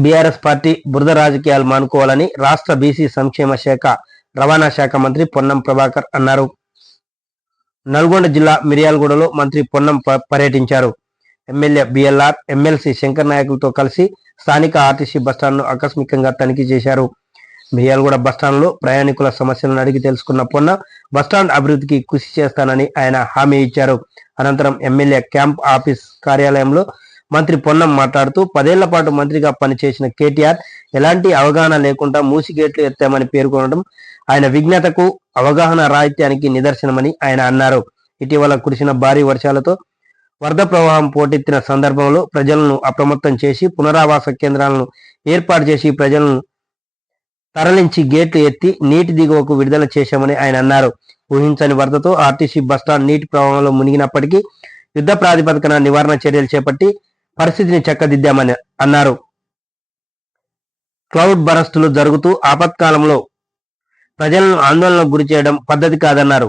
BRS party బురద రాజకీయాలు మానుకోవాలని రాష్ట్ర బీసీ సంక్షేమ శాఖ రవాణా శాఖ మంత్రి పొన్నం ప్రభాకర్ అన్నారు. నల్గొండ జిల్లా మిర్యాలగూడలో మంత్రి పొన్నం ప- పర్యటించారు. ఎమ్మెల్యే బిఎల్ఆర్ ఎమ్మెల్సీ శంకర్ నాయకులతో కలిసి స్థానిక ఆర్టీసీ బస్టాండ్ను ఆకస్మికంగా తనిఖీ చేశారు. మిర్యాలగూడ బస్టాండ్లో ప్రయాణికుల సమస్యలను అడిగి తెలుసుకున్న పొన్న బస్టాండ్ అభివృద్ధికి కృషి చేస్తానని ఆయన హామీ ఇచ్చారు. అనంతరం ఎమ్మెల్యే క్యాంప్ ఆఫీస్ కార్యాలయంలో మంత్రి పొన్నం మాట్లాడుతూ పదేళ్ళ పాటు మంత్రిగా పనిచేసిన కేటీఆర్ ఎలాంటి అవగాహన లేకుండా మూసి గేట్లు ఎత్తామని పేర్కొనడం ఆయన విజ్ఞతకు అవగాహన రాహిత్యానికి నిదర్శనమని ఆయన అన్నారు. ఇటీవల కురిసిన భారీ వర్షాలతో వరద ప్రవాహం పోటెత్తిన సందర్భంలో ప్రజలను అప్రమత్తం చేసి పునరావాస కేంద్రాలను ఏర్పాటు చేసి ప్రజలను తరలించి గేట్లు ఎత్తి నీటి దిగువకు విడుదల చేశామని ఆయన అన్నారు. ఊహించని వరదతో ఆర్టీసీ బస్టాండ్ నీటి ప్రవాహంలో మునిగినప్పటికీ యుద్ధ ప్రాతిపదికన నివారణ చర్యలు చేపట్టి పరిస్థితిని చక్కదిద్దామని అన్నారు. క్లౌడ్ బరస్టులు జరుగుతూ ఆపత్కాలంలో ప్రజలను ఆందోళనకు గురి చేయడం పద్ధతి కాదన్నారు.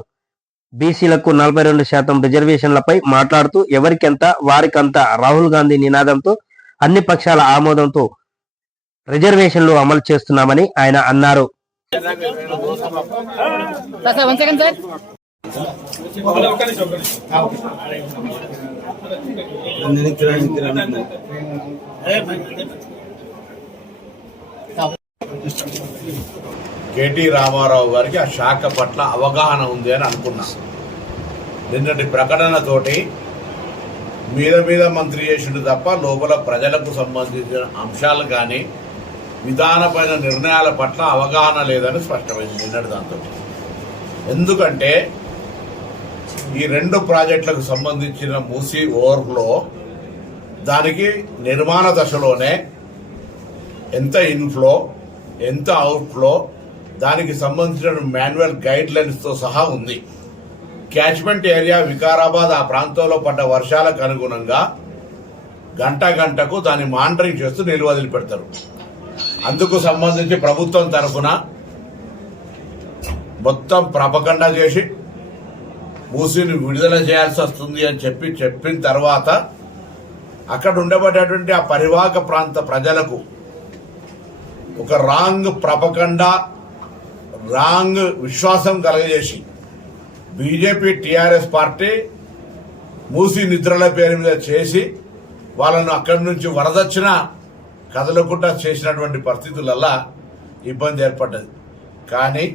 బీసీలకు నలభై రెండు శాతం రిజర్వేషన్లపై మాట్లాడుతూ ఎవరికెంత వారికంత రాహుల్ గాంధీ నినాదంతో అన్ని పక్షాల ఆమోదంతో రిజర్వేషన్లు అమలు చేస్తున్నామని ఆయన అన్నారు. సార్ కేటీ రామారావు గారికి ఆ శాఖ పట్ల అవగాహన ఉంది అని అనుకున్నా. నిన్నటి ప్రకటనతోటి మీద మీద మంత్రి చేసిండు తప్ప లోపల ప్రజలకు సంబంధించిన అంశాలు కానీ విధానపైన నిర్ణయాల పట్ల అవగాహన లేదని స్పష్టమైంది నిన్నటి దాంతో. ఎందుకంటే ఈ రెండు ప్రాజెక్టులకు సంబంధించిన మూసి ఓవర్ఫ్లో దానికి నిర్మాణ దశలోనే ఎంత ఇన్ఫ్లో ఎంత అవుట్ఫ్లో దానికి సంబంధించిన మాన్యువల్ గైడ్ లైన్స్తో సహా ఉంది. క్యాచ్మెంట్ ఏరియా వికారాబాద్ ఆ ప్రాంతంలో పడ్డ వర్షాలకు అనుగుణంగా గంట గంటకు దాన్ని మానిటరింగ్ చేస్తూ నిల్వ పెడతారు. అందుకు సంబంధించి ప్రభుత్వం తరఫున మొత్తం ప్రపకండా చేసి మూసీని విడుదల చేయాల్సి వస్తుంది అని చెప్పి చెప్పిన తర్వాత అక్కడ ఉండబడేటువంటి ఆ పరివాహక ప్రాంత ప్రజలకు ఒక రాంగ్ ప్రపకండా రాంగ్ విశ్వాసం కలగజేసి బీజేపీ టీఆర్ఎస్ పార్టీ మూసి నిద్రల పేరు మీద చేసి వాళ్ళను అక్కడి నుంచి వరదచ్చిన కదలకుండా చేసినటువంటి పరిస్థితులల్లా ఇబ్బంది ఏర్పడ్డది. కానీ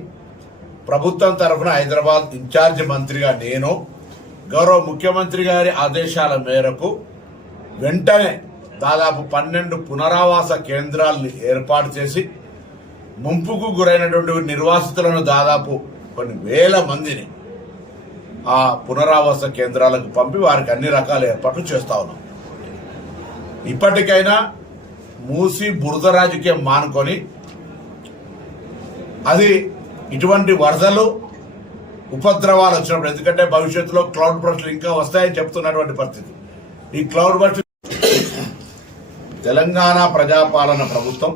ప్రభుత్వం తరఫున హైదరాబాద్ ఇన్ఛార్జి మంత్రిగా నేను గౌరవ ముఖ్యమంత్రి గారి ఆదేశాల మేరకు వెంటనే దాదాపు పన్నెండు పునరావాస కేంద్రాలను ఏర్పాటు చేసి ముంపుకు గురైనటువంటి నిర్వాసితులను దాదాపు కొన్ని వేల మందిని ఆ పునరావాస కేంద్రాలకు పంపి వారికి అన్ని రకాల ఏర్పాట్లు చేస్తా ఉన్నాం. ఇప్పటికైనా మూసి బురద రాజకీయం మానుకొని అది ఇటువంటి వరదలు ఉపద్రవాలు వచ్చినప్పుడు ఎందుకంటే భవిష్యత్తులో క్లౌడ్ బర్స్ట్లు ఇంకా వస్తాయని చెప్తున్నటువంటి పరిస్థితి. ఈ క్లౌడ్ బర్స్ట్ తెలంగాణ ప్రజాపాలన ప్రభుత్వం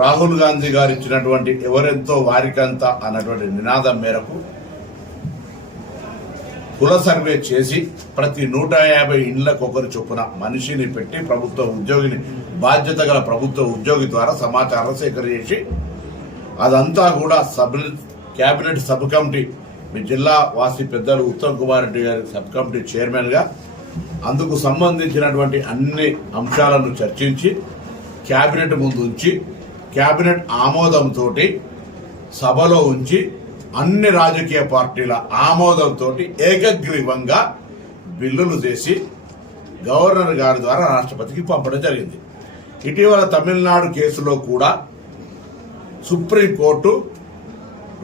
రాహుల్ గాంధీ గారు ఇచ్చినటువంటి ఎవరెంతో వారికంత అన్నటువంటి నినాదం మేరకు కుల సర్వే చేసి ప్రతి నూట యాభై ఇండ్లకు ఒకరు చొప్పున మనిషిని పెట్టి ప్రభుత్వ ఉద్యోగిని బాధ్యత గల ప్రభుత్వ ఉద్యోగి ద్వారా సమాచారం సేకరించి అదంతా కూడా సబ్ కేబినెట్ సబ్ కమిటీ మీ జిల్లా వాసి పెద్దలు ఉత్తమ్ కుమార్ రెడ్డి గారి సబ్ కమిటీ చైర్మన్గా అందుకు సంబంధించినటువంటి అన్ని అంశాలను చర్చించి కేబినెట్ ముందు ఉంచి కేబినెట్ ఆమోదంతో సభలో ఉంచి అన్ని రాజకీయ పార్టీల ఆమోదంతో ఏకగ్రీవంగా బిల్లులు చేసి గవర్నర్ గారి ద్వారా రాష్ట్రపతికి పంపడం జరిగింది. ఇటీవల తమిళనాడు కేసులో కూడా సుప్రీంకోర్టు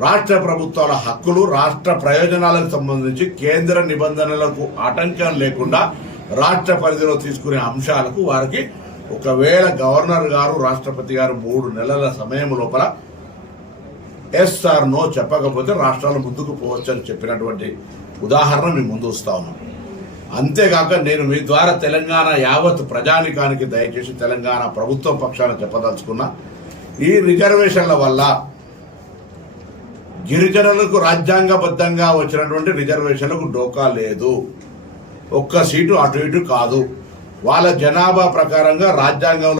రాష్ట్ర ప్రభుత్వాల హక్కులు రాష్ట్ర ప్రయోజనాలకు సంబంధించి కేంద్ర నిబంధనలకు ఆటంకం లేకుండా రాష్ట్ర పరిధిలో తీసుకునే అంశాలకు వారికి ఒకవేళ గవర్నర్ గారు రాష్ట్రపతి గారు మూడు నెలల సమయం లోపల ఎస్ఆర్ నో చెప్పకపోతే రాష్ట్రాలు ముందుకు పోవచ్చని చెప్పినటువంటి ఉదాహరణ మీ ముందు వస్తా ఉన్నాం. అంతేకాక నేను మీ ద్వారా తెలంగాణ యావత్ ప్రజానికానికి దయచేసి తెలంగాణ ప్రభుత్వం పక్షాన చెప్పదలుచుకున్నా ఈ రిజర్వేషన్ల వల్ల గిరిజనులకు రాజ్యాంగబద్ధంగా వచ్చినటువంటి రిజర్వేషన్లకు డోకా లేదు. ఒక్క సీటు అటు ఇటు కాదు. వాళ్ళ జనాభా ప్రకారంగా రాజ్యాంగంలో